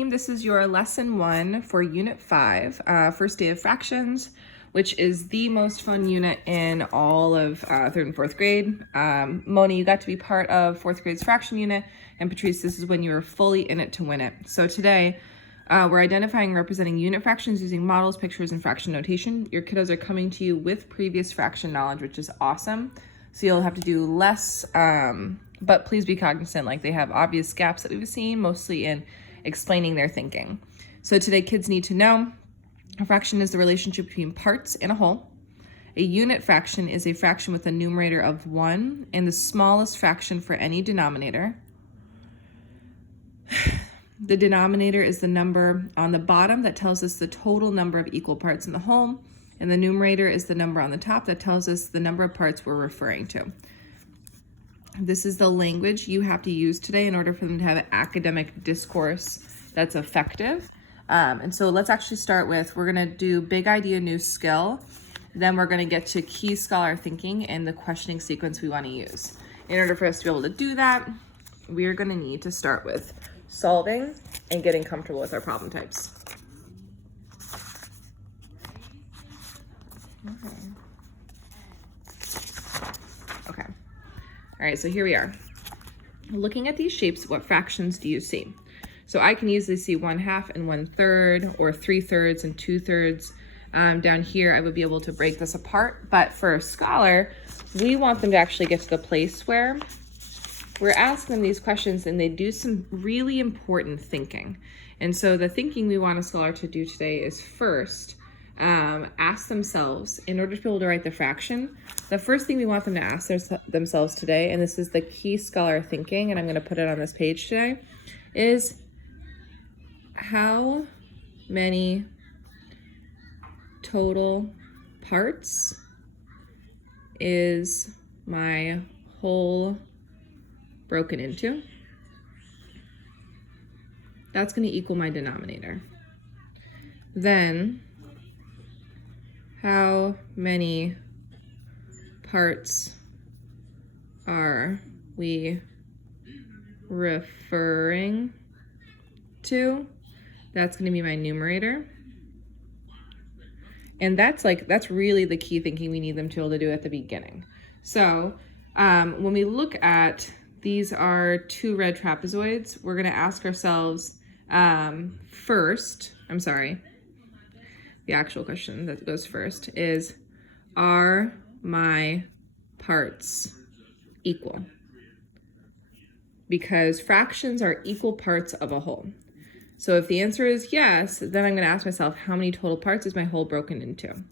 team. This is your lesson 1 for unit 5, first day of fractions, which is the most fun unit in all of 3rd and 4th grade. Moni, you got to be part of 4th grade's fraction unit, and Patrice, this is when you were fully in it to win it. So today, we're identifying and representing unit fractions using models, pictures, and fraction notation. Your kiddos are coming to you with previous fraction knowledge, which is awesome. So you'll have to do less, but please be cognizant, like they have obvious gaps that we've seen, mostly in explaining their thinking. So today kids need to know a fraction is the relationship between parts in a whole. A unit fraction is a fraction with a numerator of 1 and the smallest fraction for any denominator. The denominator is the number on the bottom that tells us the total number of equal parts in the whole, and the numerator is the number on the top that tells us the number of parts we're referring to. This is the language you have to use today in order for them to have an academic discourse that's effective. And so let's actually start with, we're gonna do big idea, new skill. Then we're gonna get to key scholar thinking and the questioning sequence we wanna use. In order for us to be able to do that, we're gonna need to start with solving and getting comfortable with our problem types. Okay. All right, so here we are. Looking at these shapes, what fractions do you see? So I can easily see 1/2 and 1/3, or 3/3 and 2/3. Down here, I would be able to break this apart, but for a scholar, we want them to actually get to the place where we're asking them these questions and they do some really important thinking. And so the thinking we want a scholar to do today is first, ask themselves, in order to be able to write the fraction, the first thing we want them to ask themselves today, and this is the key scholar thinking, and I'm gonna put it on this page today, is how many total parts is my whole broken into? That's gonna equal my denominator. Then, how many parts are we referring to? That's going to be my numerator. And that's really the key thinking we need them to be able to do at the beginning. So when we look at, these are 2 red trapezoids, we're going to ask ourselves first, the actual question that goes first is, are my parts equal? Because fractions are equal parts of a whole. So if the answer is yes, then I'm going to ask myself, how many total parts is my whole broken into?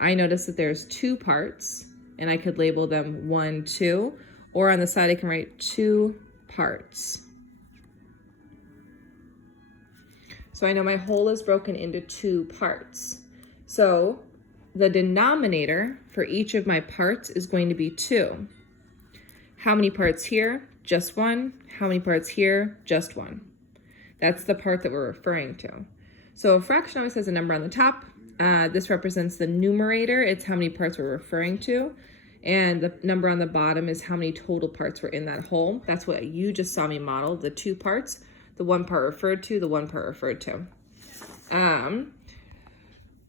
I notice that there's 2 parts, and I could label them 1, 2, or on the side I can write 2 parts. So I know my whole is broken into 2 parts. So the denominator for each of my parts is going to be 2. How many parts here? Just 1. How many parts here? Just 1. That's the part that we're referring to. So a fraction always has a number on the top. This represents the numerator. It's how many parts we're referring to. And the number on the bottom is how many total parts were in that whole. That's what you just saw me model, the 2 parts. The 1 part referred to, the 1 part referred to.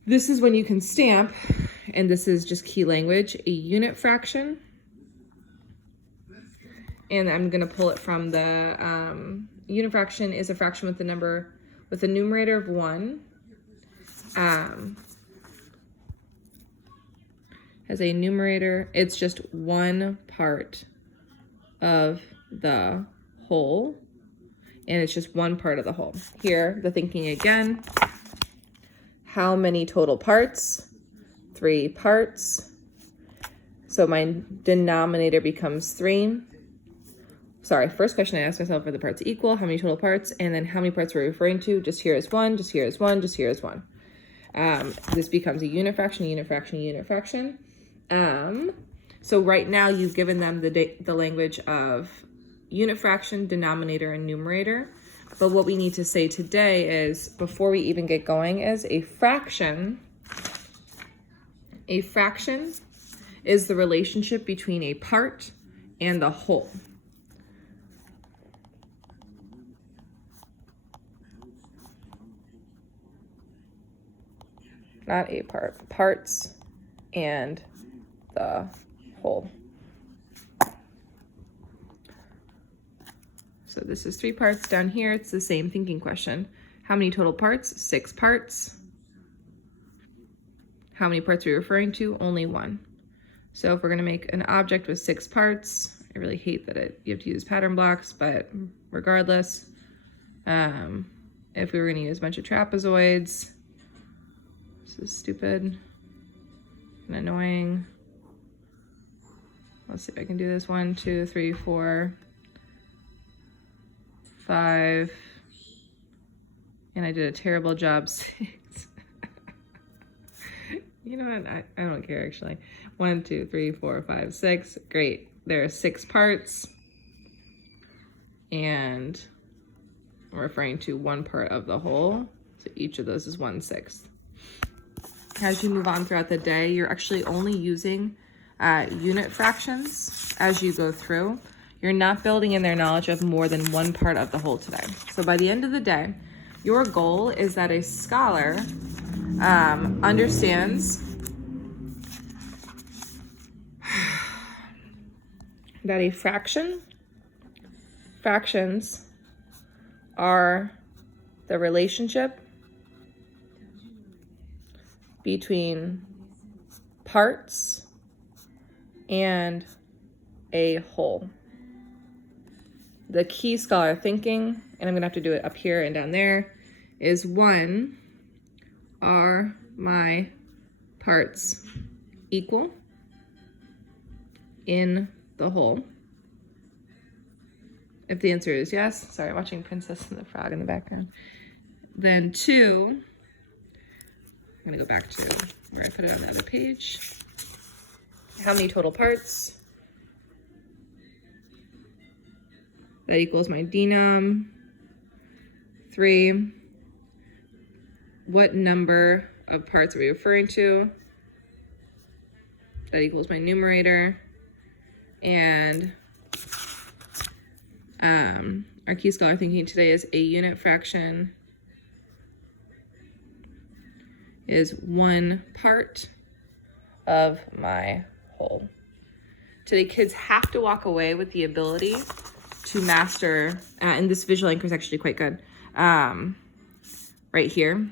This is when you can stamp, and this is just key language, a unit fraction. And I'm gonna pull it from the, unit fraction is a fraction with a numerator of 1. Has a numerator, it's just 1 part of the whole. And it's just 1 part of the whole. Here, the thinking again. How many total parts? 3 parts. So my denominator becomes 3. Sorry, first question I asked myself, are the parts equal? How many total parts? And then how many parts we're referring to? Just here is 1, just here is 1, just here is 1. This becomes a unit fraction, unit fraction, unit fraction. So right now you've given them the language of unit fraction, denominator, and numerator. But what we need to say today is, before we even get going, is a fraction is the relationship between a part and the whole. not a part, parts and the whole. So this is 3 parts. Down here, it's the same thinking question. How many total parts? 6 parts. How many parts are we referring to? Only 1. So if we're gonna make an object with 6 parts, I really hate that you have to use pattern blocks, but regardless, if we were gonna use a bunch of trapezoids, this is stupid and annoying. Let's see if I can do this. 1, 2, 3, 4, 5, and I did a terrible job. 6. You know what? I don't care actually. 1, 2, 3, 4, 5, 6. Great. There are 6 parts, and I'm referring to 1 part of the whole. So each of those is 1/6. As you move on throughout the day, you're actually only using unit fractions as you go through. You're not building in their knowledge of more than 1 part of the whole today. So by the end of the day, your goal is that a scholar understands that a fractions are the relationship between parts and a whole. The key scholar thinking, and I'm gonna have to do it up here and down there, is 1, are my parts equal in the whole? If the answer is yes, sorry, I'm watching Princess and the Frog in the background. Then 2, I'm gonna go back to where I put it on the other page. How many total parts? That equals my denom. 3, what number of parts are we referring to? That equals my numerator. And our key scholar thinking today is a unit fraction is 1 part of my whole. Today, kids have to walk away with the ability to master, and this visual anchor is actually quite good, right here.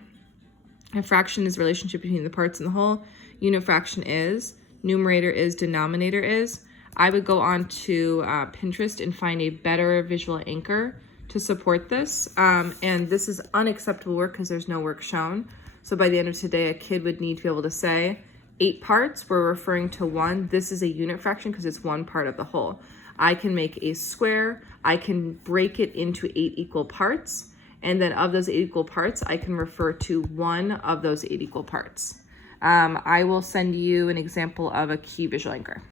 A fraction is the relationship between the parts and the whole. Unit fraction is, numerator is, denominator is. I would go on to Pinterest and find a better visual anchor to support this. And this is unacceptable work because there's no work shown. So by the end of today, a kid would need to be able to say 8 parts, we're referring to 1. This is a unit fraction because it's 1 part of the whole. I can make a square. I can break it into 8 equal parts. And then of those 8 equal parts, I can refer to 1 of those 8 equal parts. I will send you an example of a key visual anchor.